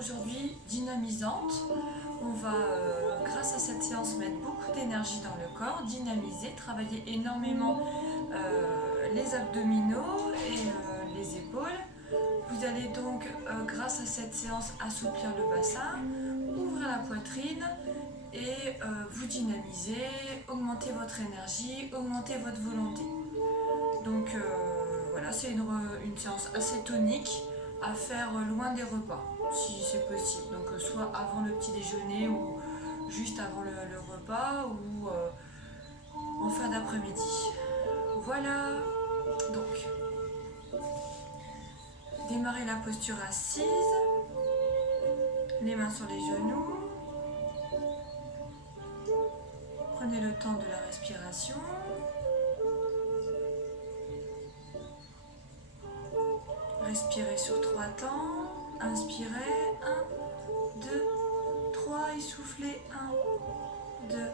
aujourd'hui dynamisante. On va, grâce à cette séance, mettre beaucoup d'énergie dans le corps, dynamiser, travailler énormément les abdominaux et les épaules. Vous allez donc, grâce à cette séance, assouplir le bassin, ouvrir la poitrine et vous dynamiser, augmenter votre énergie, augmenter votre volonté. Donc voilà, c'est une séance assez tonique à faire loin des repas, si c'est possible. Donc soit avant le petit déjeuner ou juste avant le repas ou en fin d'après-midi. Voilà, donc démarrez la posture assise, les mains sur les genoux. Prenez le temps de la respiration. Respirez sur 3 temps. Inspirez, 1, 2, 3 et soufflez, 1, 2,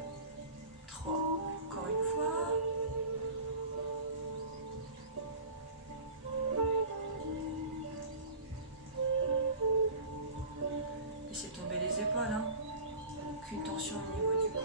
3. Encore une fois. Laissez tomber les épaules, hein. Aucune tension au niveau du cou.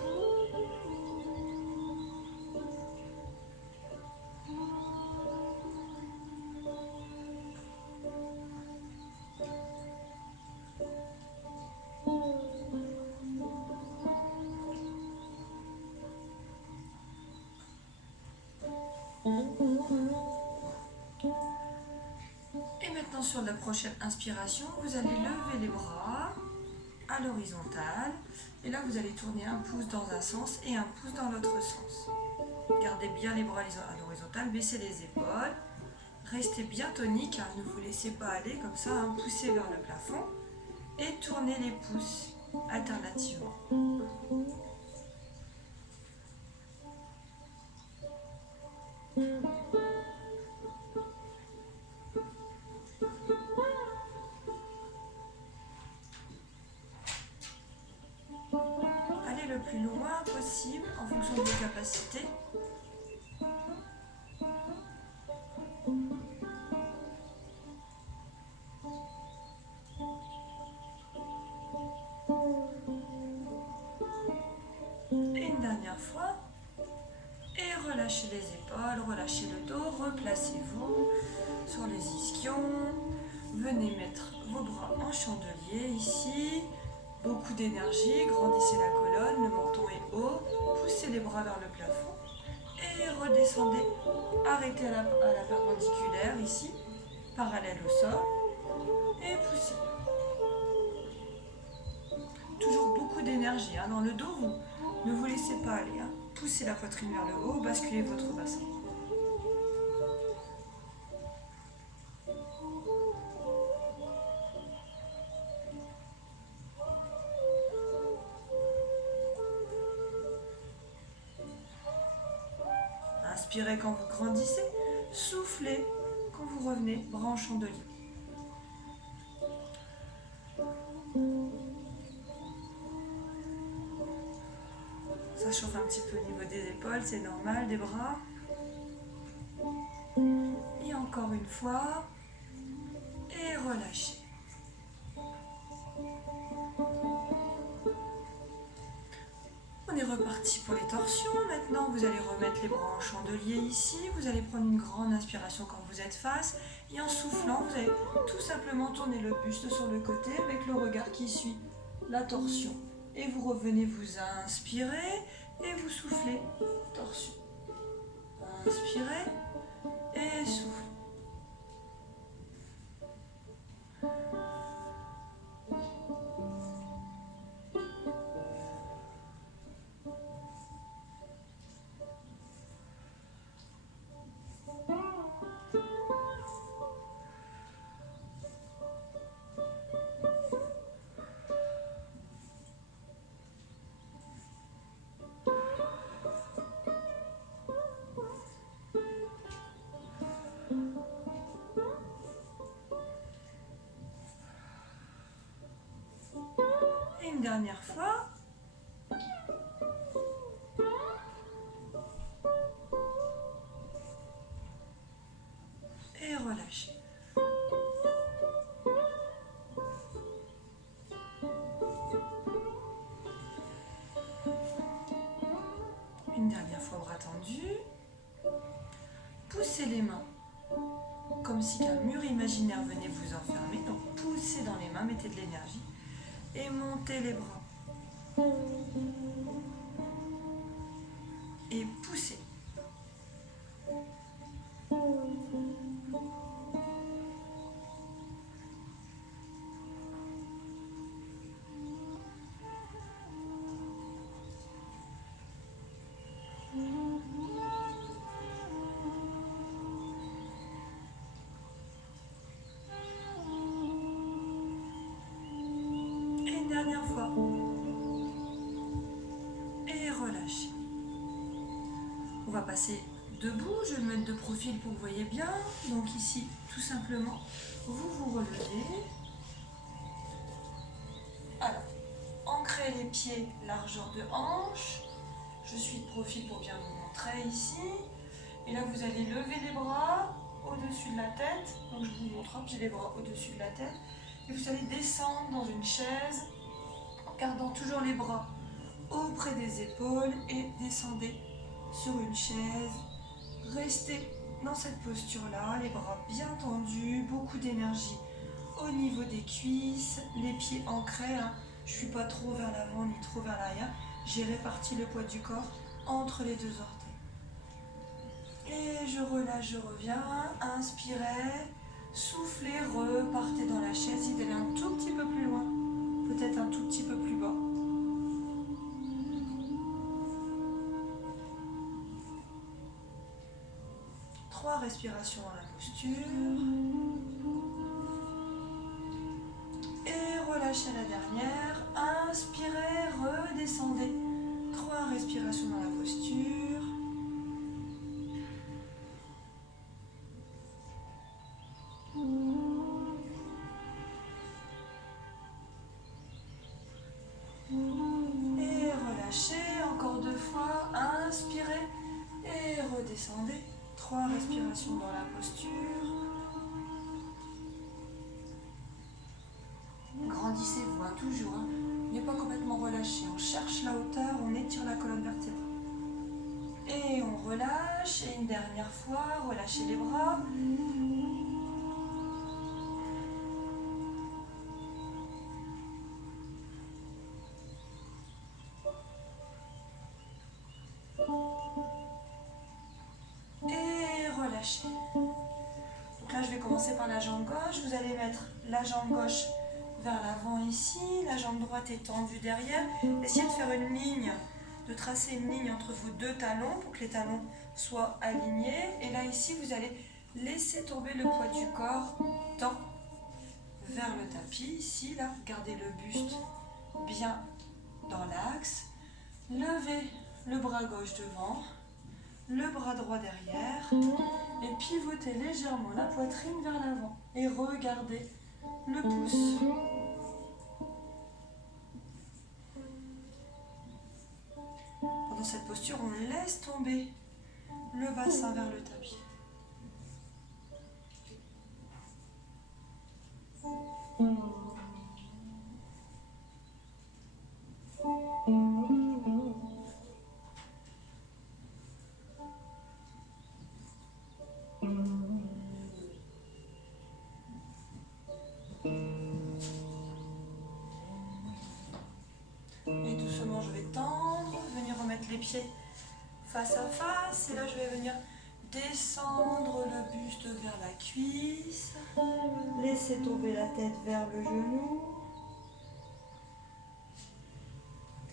Et maintenant sur la prochaine inspiration, vous allez lever les bras à l'horizontale. Et là, vous allez tourner un pouce dans un sens et un pouce dans l'autre sens. Gardez bien les bras à l'horizontale, baissez les épaules. Restez bien tonique, hein, ne vous laissez pas aller comme ça, hein, poussez vers le plafond. Et tournez les pouces alternativement. Allez le plus loin possible en fonction de vos capacités. Et une dernière fois. Et relâchez les épaules, relâchez le dos, replacez-vous sur les ischions. Venez mettre vos bras en chandelier ici. Beaucoup d'énergie, grandissez la colonne, le menton est haut, poussez les bras vers le plafond et redescendez. Arrêtez à la perpendiculaire ici, parallèle au sol et poussez. Toujours beaucoup d'énergie hein, dans le dos, vous ne vous laissez pas aller. Hein. Poussez la poitrine vers le haut, basculez votre bassin. Inspirez quand vous grandissez, soufflez quand vous revenez, bras en chandelier. Ça chauffe un petit peu au niveau des épaules, c'est normal, des bras. Et encore une fois, et relâchez. On est reparti pour les torsions. Maintenant, vous allez remettre les bras en chandelier ici. Vous allez prendre une grande inspiration quand vous êtes face. Et en soufflant, vous allez tout simplement tourner le buste sur le côté avec le regard qui suit la torsion. Et vous revenez vous inspirer et vous soufflez. Torsion. Inspirez et soufflez. Et une dernière fois. Et relâchez. poussez les mains comme si un mur imaginaire venait vous enfermer. Donc poussez dans les mains, mettez de l'énergie et montez les bras. Et poussez. Et une dernière fois. Et relâchez. On va passer debout, je vais me mettre de profil pour que vous voyez bien. Donc ici, tout simplement, vous vous relevez. Alors, ancrez les pieds largeur de hanche. Je suis de profil pour bien vous montrer ici. Et là, vous allez lever les bras au-dessus de la tête. Donc je vous montre, j'ai les bras au-dessus de la tête. Et vous allez descendre dans une chaise, gardant toujours les bras auprès des épaules et descendez sur une chaise. Restez dans cette posture-là, les bras bien tendus, beaucoup d'énergie au niveau des cuisses, les pieds ancrés. Je ne suis pas trop vers l'avant ni trop vers l'arrière. J'ai réparti le poids du corps entre les deux orteils. Et je relâche, je reviens. Inspirez, soufflez, repartez dans la chaise. Idée d'aller un tout petit peu plus loin, peut-être un tout petit peu plus bas. Trois respirations dans la posture. Et relâchez la dernière. Inspirez, redescendez. Trois respirations dans la posture. Et relâchez. Encore deux fois. Inspirez et redescendez. Trois respirations dans la posture. Grandissez-vous, toujours. Mais pas complètement relâché. On cherche la hauteur, on étire la colonne vertébrale. Et on relâche. Et une dernière fois, relâchez les bras. Et relâchez. Donc là, je vais commencer par la jambe gauche. Vous allez mettre la jambe gauche vers l'avant ici. La jambe droite est tendue derrière. Essayez de faire une ligne, de tracer une ligne entre vos deux talons pour que les talons soient alignés. Et là, ici, vous allez laisser tomber le poids du corps vers le tapis. Ici, là, gardez le buste bien dans l'axe. Levez le bras gauche devant, le bras droit derrière et pivotez légèrement la poitrine vers l'avant et regardez le pouce. Dans cette posture, on laisse tomber le bassin vers le tapis. Et doucement, je vais tendre, venir remettre les pieds face à face. Et là, je vais venir descendre le buste vers la cuisse. Laissez tomber la tête vers le genou.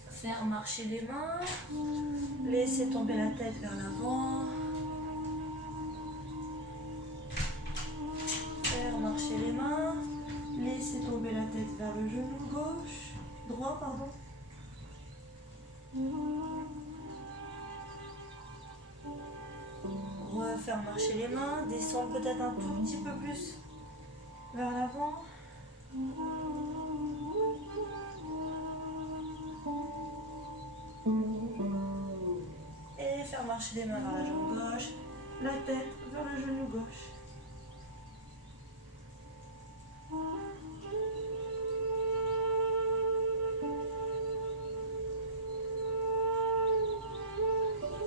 Faire marcher les mains. Laissez tomber la tête vers l'avant. Faire marcher les mains. Laissez tomber la tête vers le genou gauche. Droit, pardon. Refaire marcher les mains, descendre peut-être un tout petit peu plus vers l'avant. Et faire marcher les mains vers la jambe gauche, la tête vers le genou gauche.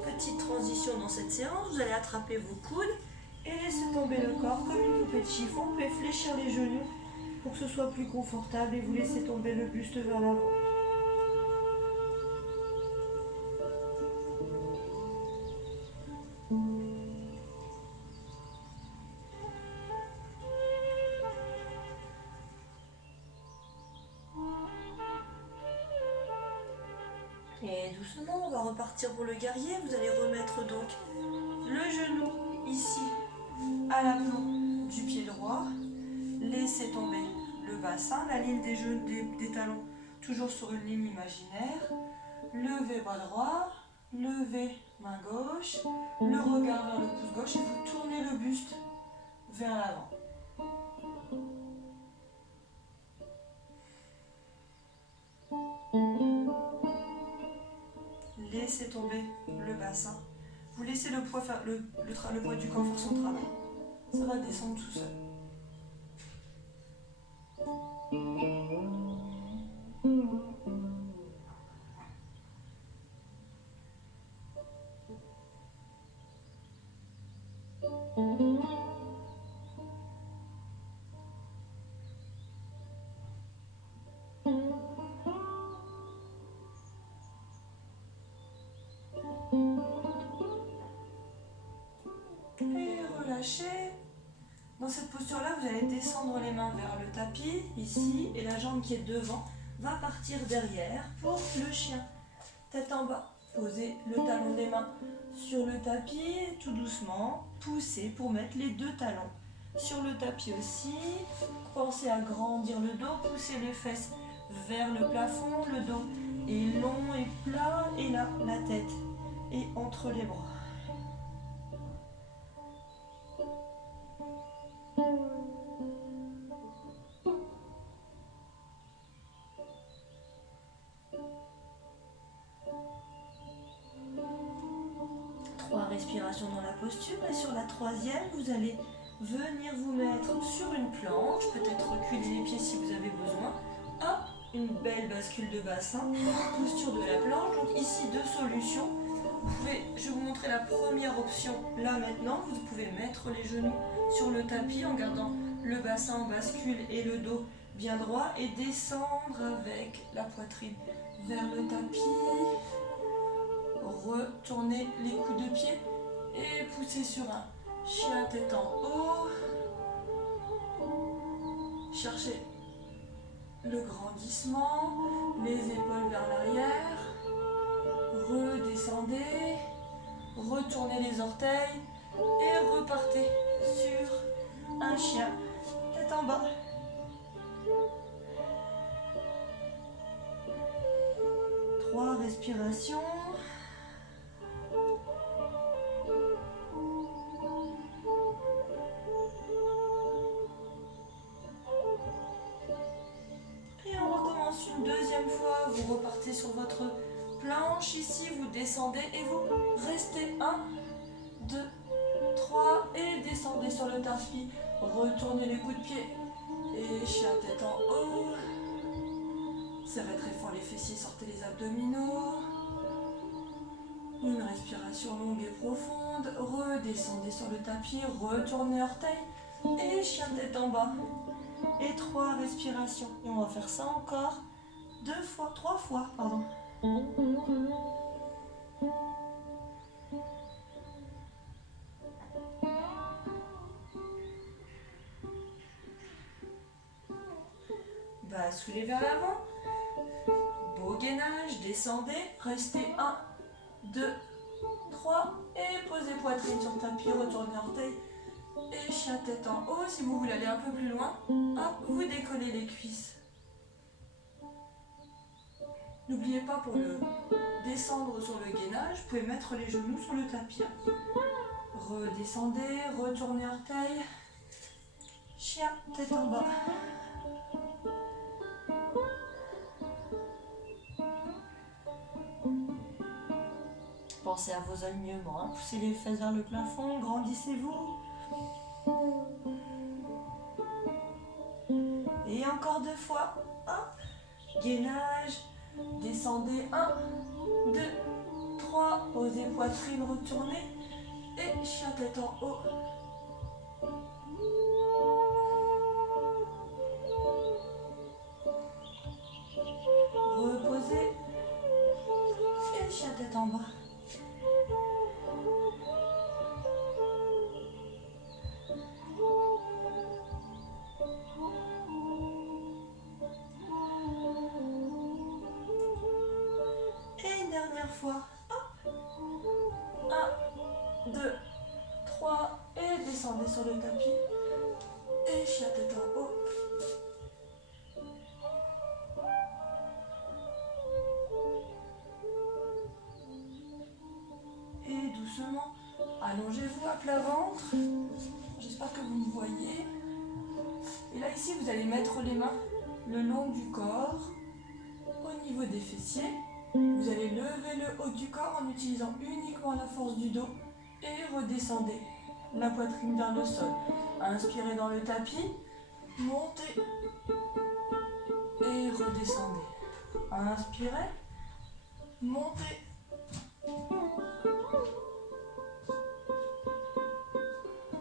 Petite transition dans cette séance, vous allez attraper vos coudes Et laissez tomber le corps comme une poupée de chiffon. Vous pouvez fléchir les genoux pour que ce soit plus confortable et vous laissez tomber le buste vers l'avant. Et doucement, on va repartir pour le guerrier. Vous allez remettre donc le genou ici à l'aplomb du pied droit. Laissez tomber le bassin, la ligne des genoux, des talons, toujours sur une ligne imaginaire. Levez bras droit, levez main gauche, le regard vers le pouce gauche et vous tournez le buste vers l'avant. Laissez tomber le bassin. Vous laissez le poids faire le poids du corps faire son travail. Ça va descendre tout seul. Et relâchez. Dans cette posture-là, vous allez descendre les mains vers le tapis, ici, et la jambe qui est devant va partir derrière pour le chien. Tête en bas, posez le talon des mains sur le tapis, tout doucement, poussez pour mettre les deux talons sur le tapis aussi. Pensez à grandir le dos, poussez les fesses vers le plafond, le dos est long et plat, et là, la tête est entre les bras. Respiration dans la posture, et sur la troisième, vous allez venir vous mettre sur une planche, peut-être reculer les pieds si vous avez besoin. Hop, une belle bascule de bassin, posture de la planche. Donc ici, deux solutions. Je vais vous montrer la première option là maintenant. Vous pouvez mettre les genoux sur le tapis en gardant le bassin en bascule et le dos bien droit et descendre avec la poitrine vers le tapis. Retournez les coups de pied et poussez sur un chien tête en haut. Cherchez le grandissement, les épaules vers l'arrière. Redescendez, retournez les orteils et repartez sur un chien tête en bas. Trois respirations. Une deuxième fois, vous repartez sur votre planche. Ici, vous descendez et vous restez 1, 2, 3 et descendez sur le tapis. Retournez les coups de pied et chien tête en haut. Serrez très fort les fessiers, sortez les abdominaux. Une respiration longue et profonde. Redescendez sur le tapis, retournez orteil et chien tête en bas. Et 3 respirations. Et on va faire ça encore 3 fois, pardon. Basculez vers l'avant. Beau gainage, descendez, restez 1, 2, 3 et posez poitrine sur le tapis, retournez orteil. Et chien tête en haut, si vous voulez aller un peu plus loin, hop, vous décollez les cuisses. N'oubliez pas pour le descendre sur le gainage, vous pouvez mettre les genoux sur le tapis. Redescendez, retournez orteil, chien tête en bas. Pensez à vos alignements, poussez les fesses vers le plafond, grandissez-vous. Et encore 2 fois. Hop. Gainage. Descendez. 1, 2, 3. Posez poitrine, retournez. Et chien tête en haut. Reposez. Et le chien tête en bas. Et une dernière fois. Hop. 1, 2, 3. Et descendez sur le tapis. Et chien tête en haut. Et doucement, allongez-vous à plat ventre. J'espère que vous me voyez. Et là, ici, vous allez mettre les mains le long du corps, au niveau des fessiers. Vous allez lever le haut du corps en utilisant uniquement la force du dos et redescendez la poitrine vers le sol. Inspirez dans le tapis, montez et redescendez. Inspirez, montez.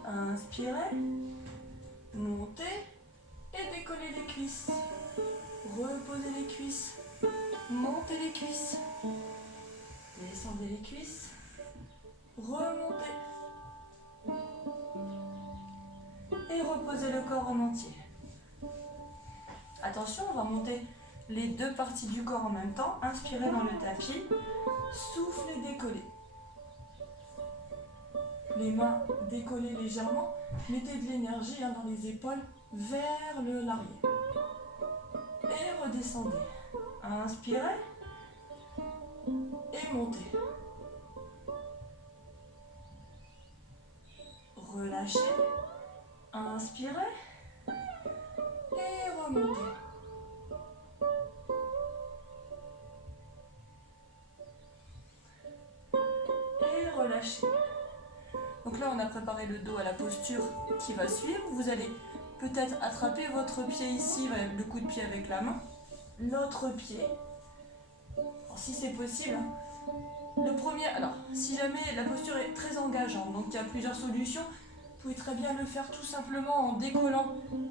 Inspirez, montez et décollez les cuisses. Reposez les cuisses, montez les cuisses, descendez les cuisses, remontez et reposez le corps en entier. Attention, on va monter les deux parties du corps en même temps. Inspirez dans le tapis, soufflez, décollez. Les mains décollées légèrement, mettez de l'énergie dans les épaules vers l'arrière. Et redescendez. Inspirez et montez. Relâchez. Inspirez et remontez. Et relâchez. Donc là, on a préparé le dos à la posture qui va suivre. Vous allez peut-être attraper votre pied ici, le coup de pied avec la main. L'autre pied, alors, si c'est possible. Le premier, alors si jamais la posture est très engageante, donc il y a plusieurs solutions, vous pouvez très bien le faire tout simplement en décollant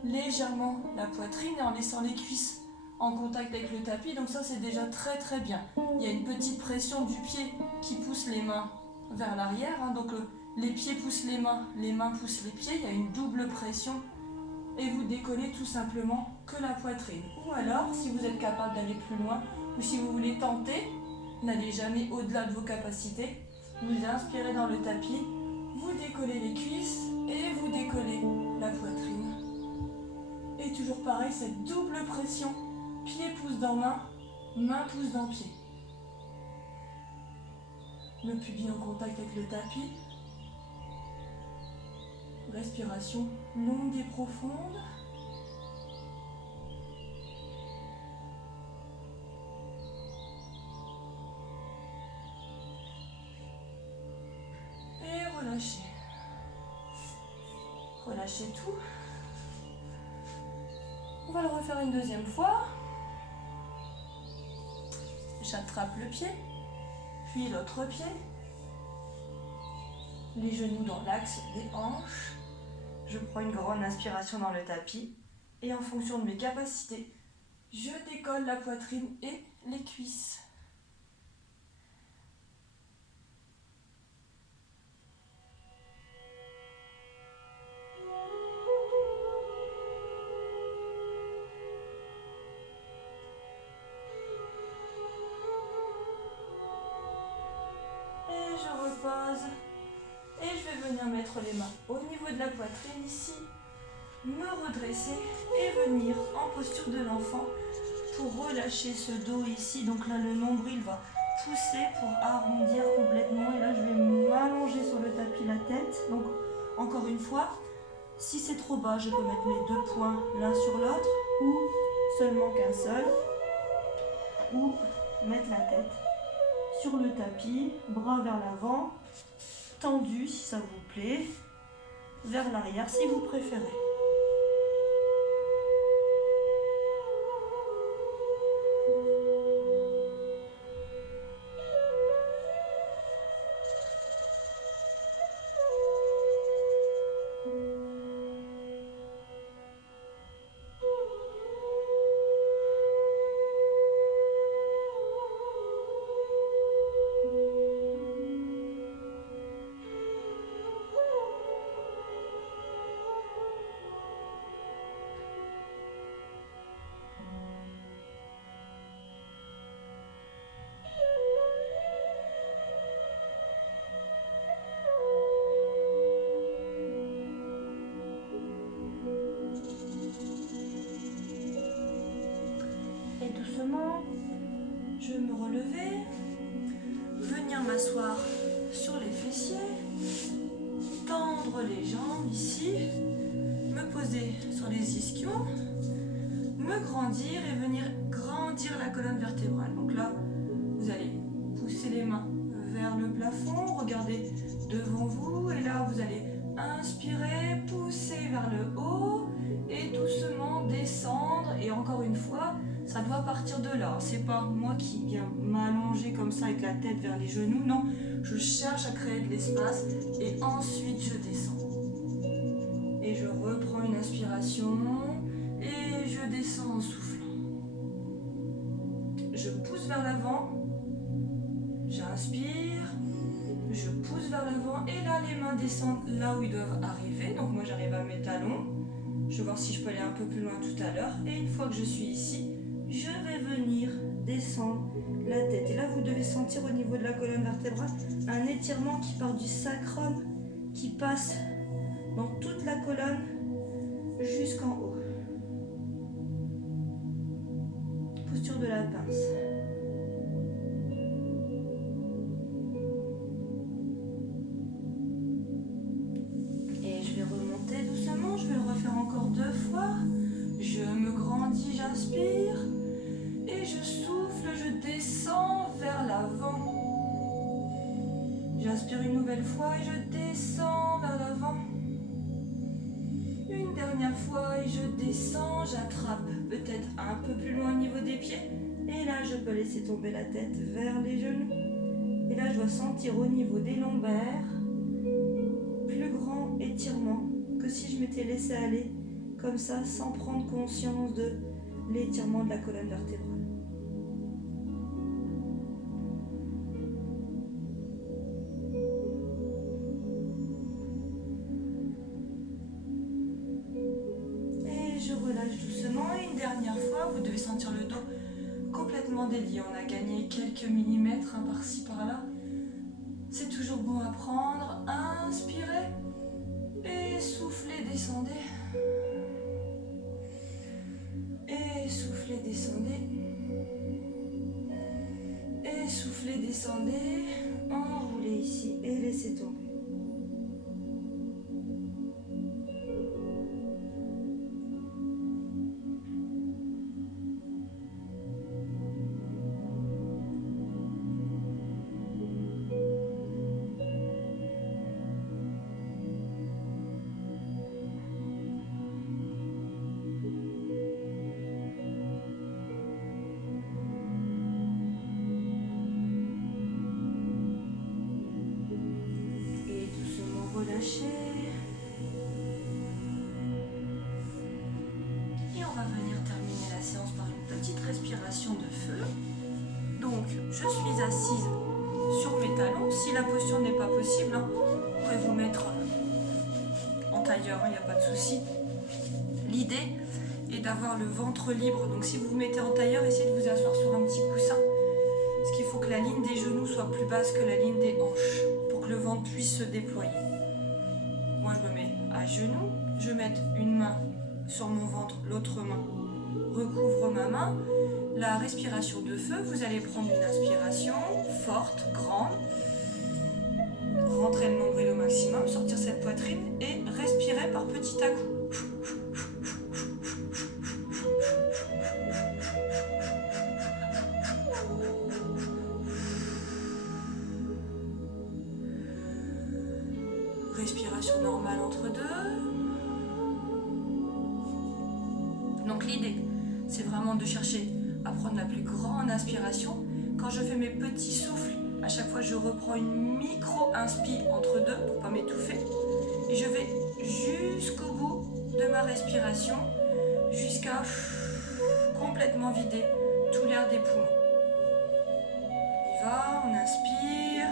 légèrement la poitrine et en laissant les cuisses en contact avec le tapis. Donc ça, c'est déjà très très bien. Il y a une petite pression du pied qui pousse les mains vers l'arrière. Donc les pieds poussent les mains poussent les pieds. Il y a une double pression. Et vous décollez tout simplement que la poitrine. Ou alors, si vous êtes capable d'aller plus loin, ou si vous voulez tenter, n'allez jamais au-delà de vos capacités. Vous inspirez dans le tapis, vous décollez les cuisses et vous décollez la poitrine. Et toujours pareil, cette double pression. Pied pousse dans main, main pousse dans pied. Le pubis en contact avec le tapis. Respiration longue et profonde. Et relâchez. Relâchez tout. On va le refaire une deuxième fois. J'attrape le pied, puis l'autre pied. Les genoux dans l'axe des hanches. Je prends une grande inspiration dans le tapis et en fonction de mes capacités, je décolle la poitrine et les cuisses. Et je repose. Et je vais venir mettre les mains au niveau de la poitrine ici, me redresser et venir en posture de l'enfant pour relâcher ce dos ici. Donc là, le nombril va pousser pour arrondir complètement. Et là, je vais m'allonger sur le tapis la tête. Donc, encore une fois, si c'est trop bas, je peux mettre mes deux poings l'un sur l'autre ou seulement qu'un seul. Ou mettre la tête sur le tapis, bras vers l'avant. Tendu si ça vous plaît, vers l'arrière si vous préférez. doucement. Je vais me relever, venir m'asseoir sur les fessiers, tendre les jambes ici, me poser sur les ischions, me grandir et venir grandir la colonne vertébrale. Donc là, vous allez pousser les mains vers le plafond, regardez devant vous et là vous allez inspirer, pousser vers le haut et doucement descendre et encore une fois, ça doit partir de là. C'est pas moi qui viens m'allonger comme ça avec la tête vers les genoux, non, je cherche à créer de l'espace et ensuite je descends. Et je reprends une inspiration et je descends en soufflant. Je pousse vers l'avant, j'inspire, je pousse vers l'avant et là les mains descendent là où ils doivent arriver. Donc moi j'arrive à mes talons, je vais voir si je peux aller un peu plus loin tout à l'heure. Et une fois que je suis ici, je vais venir descendre la tête. Et là vous devez sentir au niveau de la colonne vertébrale un étirement qui part du sacrum, qui passe dans toute la colonne jusqu'en haut. Posture de la pince. Et je vais remonter doucement, je vais le refaire encore 2 fois. Je me grandis, j'inspire. Et je souffle, je descends vers l'avant. J'inspire une nouvelle fois et je descends vers l'avant. Une dernière fois et je descends, j'attrape peut-être un peu plus loin au niveau des pieds. Et là, je peux laisser tomber la tête vers les genoux. Et là, je dois sentir au niveau des lombaires plus grand étirement que si je m'étais laissé aller comme ça sans prendre conscience de l'étirement de la colonne vertébrale. Et une dernière fois, vous devez sentir le dos complètement délié. On a gagné quelques millimètres par-ci par-là. C'est toujours bon à prendre. Inspirez et soufflez, descendez. Et soufflez, descendez. Et soufflez, descendez. Enroulez ici et laissez tomber. Relâchez. Et on va venir terminer la séance par une petite respiration de feu. Donc, je suis assise sur mes talons. Si la posture n'est pas possible, vous pouvez vous mettre en tailleur, il n'y a pas de souci. L'idée est d'avoir le ventre libre. Donc, si vous vous mettez en tailleur, essayez de vous asseoir sur un petit coussin. Parce qu'il faut que la ligne des genoux soit plus basse que la ligne des hanches pour que le ventre puisse se déployer. Moi, je me mets à genoux, je mets une main sur mon ventre, l'autre main recouvre ma main. La respiration de feu, vous allez prendre une inspiration forte, grande, rentrer le nombril au maximum, sortir cette poitrine et respirer par petits à-coups. Respiration normale entre deux. Donc l'idée, c'est vraiment de chercher à prendre la plus grande inspiration. Quand je fais mes petits souffles, à chaque fois je reprends une micro-inspire entre deux pour ne pas m'étouffer. Et je vais jusqu'au bout de ma respiration, jusqu'à complètement vider tout l'air des poumons. On y va, on inspire.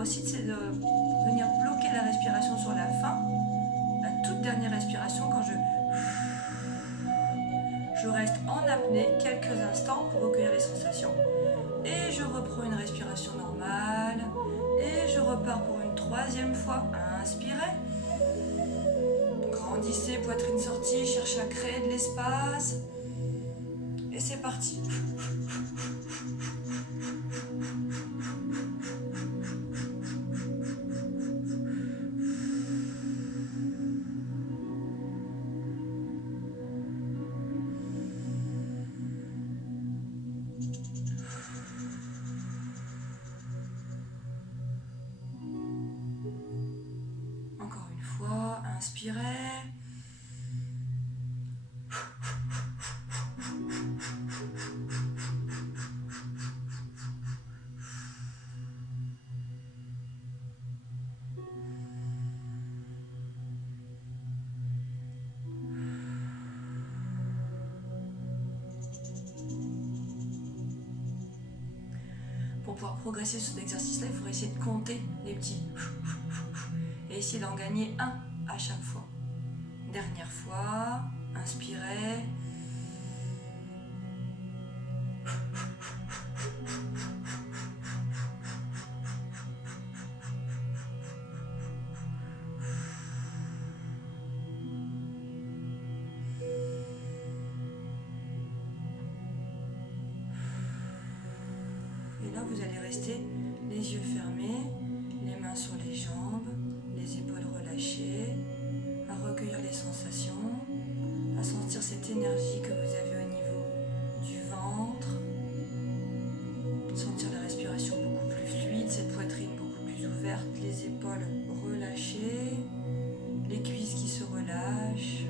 Aussi, c'est de venir bloquer la respiration sur la fin, la toute dernière respiration quand je reste en apnée quelques instants pour recueillir les sensations. Et je reprends une respiration normale. Et je repars pour une troisième fois. Inspirez. Grandissez, poitrine sortie, cherchez à créer de l'espace. Et c'est parti. Encore une fois, inspirez. Pour pouvoir progresser sur cet exercice-là, il faudrait essayer de compter les petits. Et essayer d'en gagner un à chaque fois. Dernière fois, inspirez. Et là, vous allez rester les yeux fermés, les mains sur les jambes, les épaules relâchées, à recueillir les sensations, à sentir cette énergie que vous avez au niveau du ventre, sentir la respiration beaucoup plus fluide, cette poitrine beaucoup plus ouverte, les épaules relâchées, les cuisses qui se relâchent.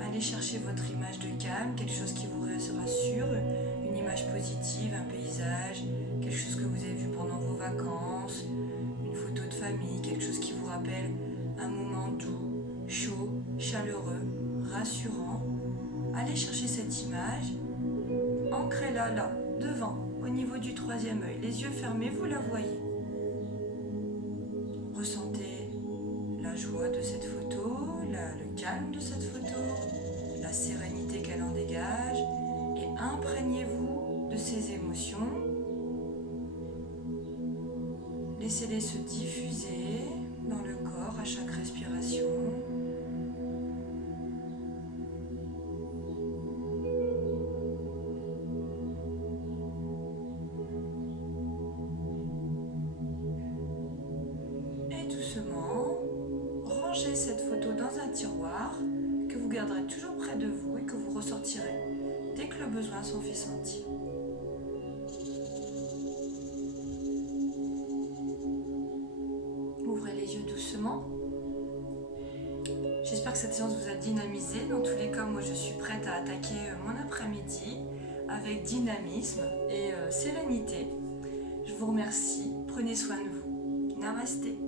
Allez chercher votre image de calme, quelque chose qui vous rassure, une image positive, un paysage, quelque chose que vous avez vu pendant vos vacances, une photo de famille, quelque chose qui vous rappelle un moment doux, chaud, chaleureux, rassurant. Allez chercher cette image, ancrez-la là, devant, au niveau du troisième œil, les yeux fermés, vous la voyez. Ressentez la joie de cette photo, le calme de cette photo, la sérénité qu'elle en dégage, et imprégnez-vous de ces émotions. Laissez-les se diffuser dans le corps à chaque respiration. Et doucement, rangez cette photo dans un tiroir que vous garderez toujours près de vous et que vous ressortirez dès que le besoin s'en fait sentir. Ouvrez les yeux doucement. J'espère que cette séance vous a dynamisé. Dans tous les cas, moi je suis prête à attaquer mon après-midi avec dynamisme et sérénité. Je vous remercie. Prenez soin de vous. Namasté.